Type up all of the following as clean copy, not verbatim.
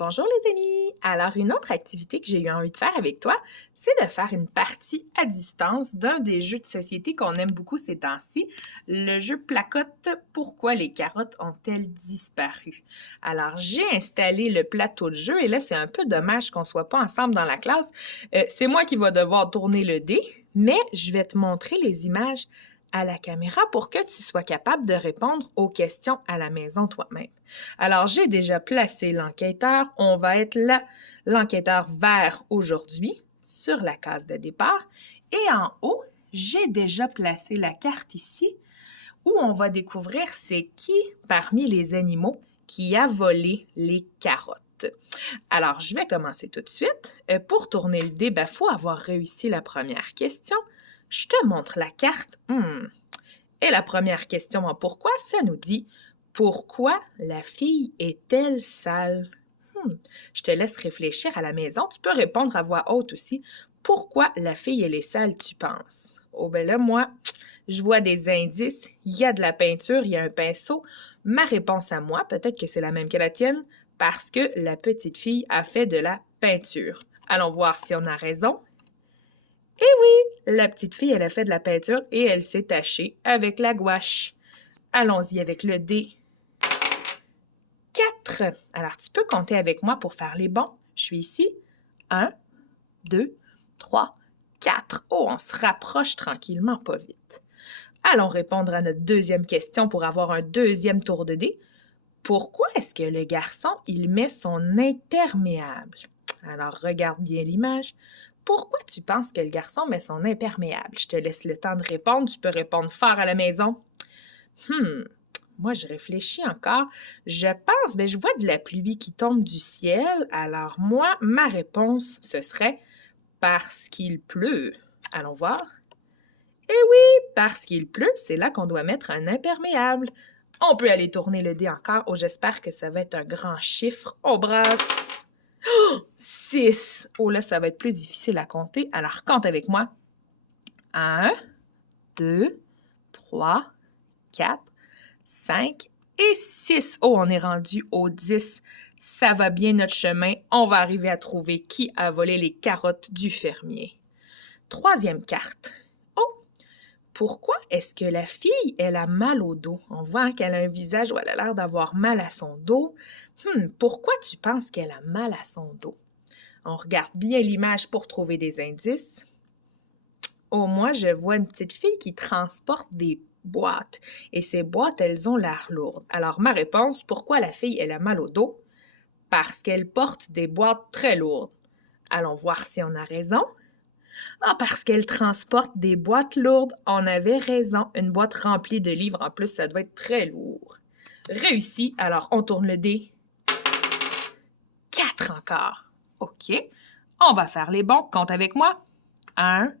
Bonjour les amis! Alors, une autre activité que j'ai eu envie de faire avec toi, c'est de faire une partie à distance d'un des jeux de société qu'on aime beaucoup ces temps-ci, le jeu Placote « Pourquoi les carottes ont-elles disparu? » Alors, j'ai installé le plateau de jeu et là, c'est un peu dommage qu'on ne soit pas ensemble dans la classe. C'est moi qui va devoir tourner le dé, mais je vais te montrer les images à la caméra pour que tu sois capable de répondre aux questions à la maison toi-même. Alors, j'ai déjà placé l'enquêteur. On va être là, l'enquêteur vert aujourd'hui, sur la case de départ. Et en haut, j'ai déjà placé la carte ici, où on va découvrir c'est qui, parmi les animaux, qui a volé les carottes. Alors, je vais commencer tout de suite. Pour tourner le dé, il faut avoir réussi la première question. Je te montre la carte. Et la première question en pourquoi, ça nous dit « Pourquoi la fille est-elle sale? » Je te laisse réfléchir à la maison. Tu peux répondre à voix haute aussi. « Pourquoi la fille, elle est sale, tu penses? » Oh ben là, moi, je vois des indices. Il y a de la peinture, il y a un pinceau. Ma réponse à moi, peut-être que c'est la même que la tienne, parce que la petite fille a fait de la peinture. Allons voir si on a raison. Eh oui, la petite fille, elle a fait de la peinture et elle s'est tachée avec la gouache. Allons-y avec le dé. 4. Alors, tu peux compter avec moi pour faire les bons. Je suis ici. 1, 2, 3, 4. Oh, on se rapproche tranquillement, pas vite. Allons répondre à notre deuxième question pour avoir un deuxième tour de dé. Pourquoi est-ce que le garçon, il met son imperméable? Alors, regarde bien l'image. Pourquoi tu penses que le garçon met son imperméable? Je te laisse le temps de répondre. Tu peux répondre fort à la maison. Moi, je réfléchis encore. Je pense, je vois de la pluie qui tombe du ciel. Alors, moi, ma réponse, ce serait parce qu'il pleut. Allons voir. Eh oui, parce qu'il pleut, c'est là qu'on doit mettre un imperméable. On peut aller tourner le dé encore. Oh, j'espère que ça va être un grand chiffre. On brasse. 6. Oh là, ça va être plus difficile à compter. Alors, compte avec moi. 1, 2, 3, 4, 5 et 6. Oh, on est rendu au 10. Ça va bien notre chemin. On va arriver à trouver qui a volé les carottes du fermier. Troisième carte. Oh, pourquoi est-ce que la fille, elle a mal au dos? On voit qu'elle a un visage où elle a l'air d'avoir mal à son dos. Pourquoi tu penses qu'elle a mal à son dos? On regarde bien l'image pour trouver des indices. Oh, moi, je vois une petite fille qui transporte des boîtes. Et ces boîtes, elles ont l'air lourdes. Alors, ma réponse, pourquoi la fille, elle a mal au dos? Parce qu'elle porte des boîtes très lourdes. Allons voir si on a raison. Ah, parce qu'elle transporte des boîtes lourdes. On avait raison. Une boîte remplie de livres, en plus, ça doit être très lourd. Réussi. Alors, on tourne le dé. 4 encore. OK. On va faire les bons. Compte avec moi. 1,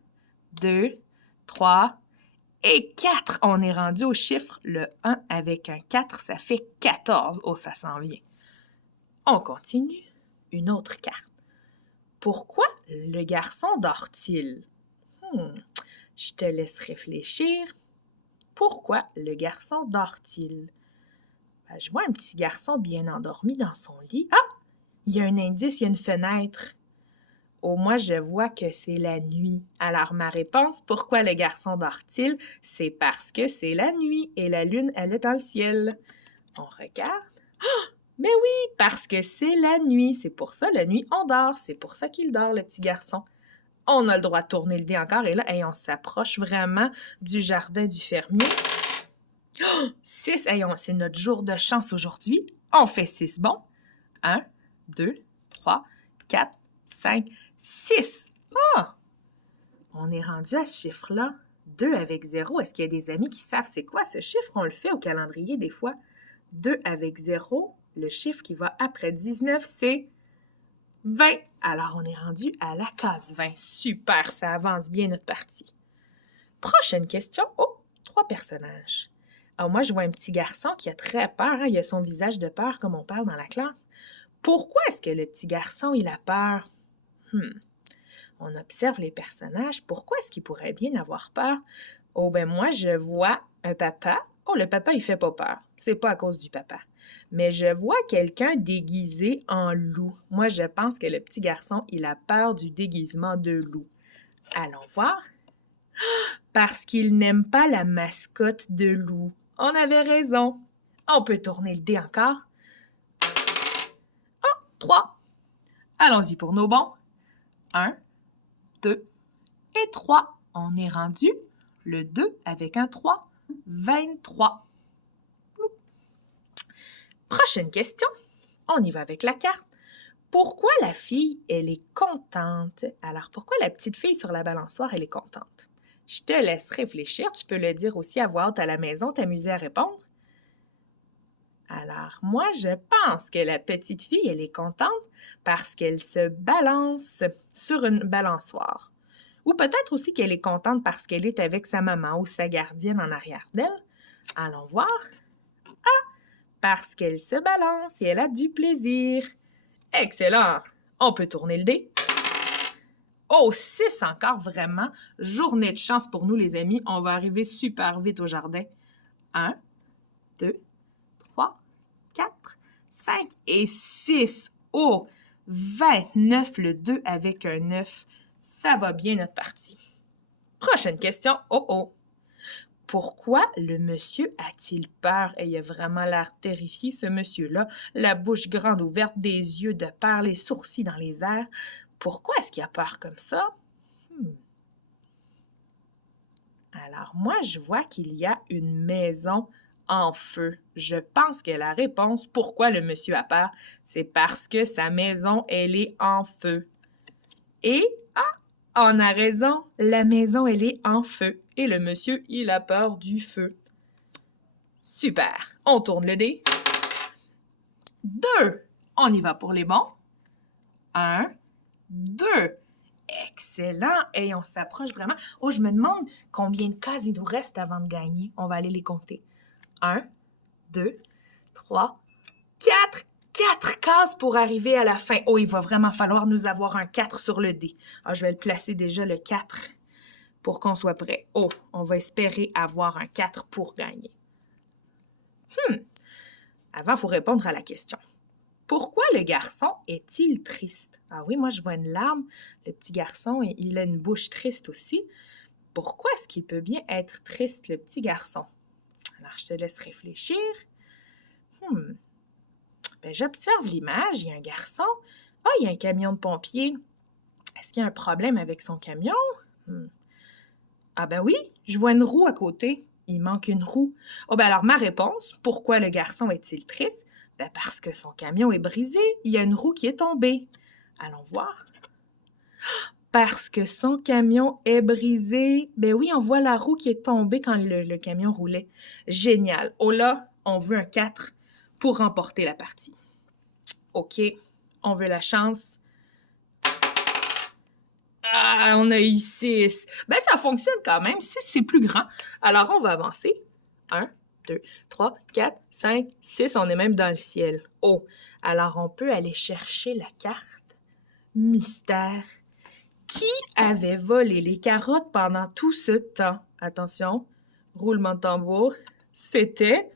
2, 3 et 4. On est rendu au chiffre. Le 1 avec un 4, ça fait 14. Oh, ça s'en vient. On continue. Une autre carte. Pourquoi le garçon dort-il? Je te laisse réfléchir. Pourquoi le garçon dort-il? Je vois un petit garçon bien endormi dans son lit. Ah! Il y a un indice, il y a une fenêtre. Oh, moi, je vois que c'est la nuit. Alors, ma réponse, pourquoi le garçon dort-il? C'est parce que c'est la nuit et la lune, elle est dans le ciel. On regarde. Oh! Mais oui, parce que c'est la nuit. C'est pour ça, la nuit, on dort. C'est pour ça qu'il dort, le petit garçon. On a le droit de tourner le dé encore. Et là, on s'approche vraiment du jardin du fermier. 6. C'est notre jour de chance aujourd'hui. On fait 6 bons. 1, 2, 3, 4, 5, 6. Ah! On est rendu à ce chiffre-là. 2 avec 0. Est-ce qu'il y a des amis qui savent c'est quoi ce chiffre? On le fait au calendrier des fois. 2 avec 0. Le chiffre qui va après 19, c'est 20. Alors, on est rendu à la case 20. Super, ça avance bien notre partie. Prochaine question. Oh, 3 personnages. Alors, moi, je vois un petit garçon qui a très peur. Il a son visage de peur, comme on parle dans la classe. Pourquoi est-ce que le petit garçon, il a peur? On observe les personnages. Pourquoi est-ce qu'il pourrait bien avoir peur? Oh, moi, je vois un papa Oh, le papa, il fait pas peur. C'est pas à cause du papa. Mais je vois quelqu'un déguisé en loup. Moi, je pense que le petit garçon, il a peur du déguisement de loup. Allons voir. Parce qu'il n'aime pas la mascotte de loup. On avait raison. On peut tourner le dé encore. 3. Allons-y pour nos bons. 1, 2 et 3. On est rendu. Le 2 avec un 3. 23. Prochaine question. On y va avec la carte. Pourquoi la fille, elle est contente? Alors, pourquoi la petite fille sur la balançoire, elle est contente? Je te laisse réfléchir. Tu peux le dire aussi à voix haute à la maison, t'amuser à répondre. Alors, moi, je pense que la petite fille, elle est contente parce qu'elle se balance sur une balançoire. Ou peut-être aussi qu'elle est contente parce qu'elle est avec sa maman ou sa gardienne en arrière d'elle. Allons voir. Ah! Parce qu'elle se balance et elle a du plaisir. Excellent! On peut tourner le dé. Oh, 6 encore, vraiment. Journée de chance pour nous, les amis. On va arriver super vite au jardin. 1, 2, 3, 4, 5 et 6. Oh, 29, le 2 avec un 9. Ça va bien notre partie. Prochaine question. Oh, oh. Pourquoi le monsieur a-t-il peur? Et il a vraiment l'air terrifié, ce monsieur-là. La bouche grande ouverte, des yeux de peur, les sourcils dans les airs. Pourquoi est-ce qu'il a peur comme ça? Alors, moi, je vois qu'il y a une maison en feu. Je pense que la réponse, pourquoi le monsieur a peur, c'est parce que sa maison, elle est en feu. Et, on a raison, la maison, elle est en feu. Et le monsieur, il a peur du feu. Super! On tourne le dé. 2! On y va pour les bons. 1, 2. Excellent! Et on s'approche vraiment. Oh, je me demande combien de cases il nous reste avant de gagner. On va aller les compter. 1, 2, 3, 4. 4 cases pour arriver à la fin. Oh, il va vraiment falloir nous avoir un 4 sur le dé. Ah, je vais le placer déjà le 4 pour qu'on soit prêt. Oh, on va espérer avoir un 4 pour gagner. Avant, il faut répondre à la question. Pourquoi le garçon est-il triste? Ah oui, moi, je vois une larme. Le petit garçon, il a une bouche triste aussi. Pourquoi est-ce qu'il peut bien être triste, le petit garçon? Alors, je te laisse réfléchir. Ben, j'observe l'image. Il y a un garçon. Ah, il y a un camion de pompiers. Est-ce qu'il y a un problème avec son camion? Ah ben oui, je vois une roue à côté. Il manque une roue. Oh ben alors, ma réponse, pourquoi le garçon est-il triste? Ben parce que son camion est brisé. Il y a une roue qui est tombée. Allons voir. Parce que son camion est brisé. Ben oui, on voit la roue qui est tombée quand le camion roulait. Génial. Oh là, on veut un 4 pour remporter la partie. OK, on veut la chance. Ah, on a eu 6. Ben, ça fonctionne quand même. 6, c'est plus grand. Alors, on va avancer. 1, 2, 3, 4, 5, 6. On est même dans le ciel. Oh, alors on peut aller chercher la carte. Mystère. Qui avait volé les carottes pendant tout ce temps? Attention, roulement de tambour. C'était,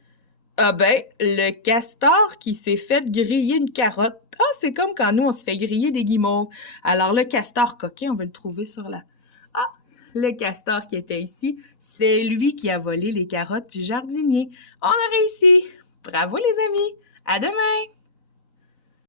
le castor qui s'est fait griller une carotte. Ah, c'est comme quand nous, on se fait griller des guimauves. Alors, le castor coquet, on va le trouver sur la... Ah, le castor qui était ici, c'est lui qui a volé les carottes du jardinier. On a réussi! Bravo, les amis! À demain!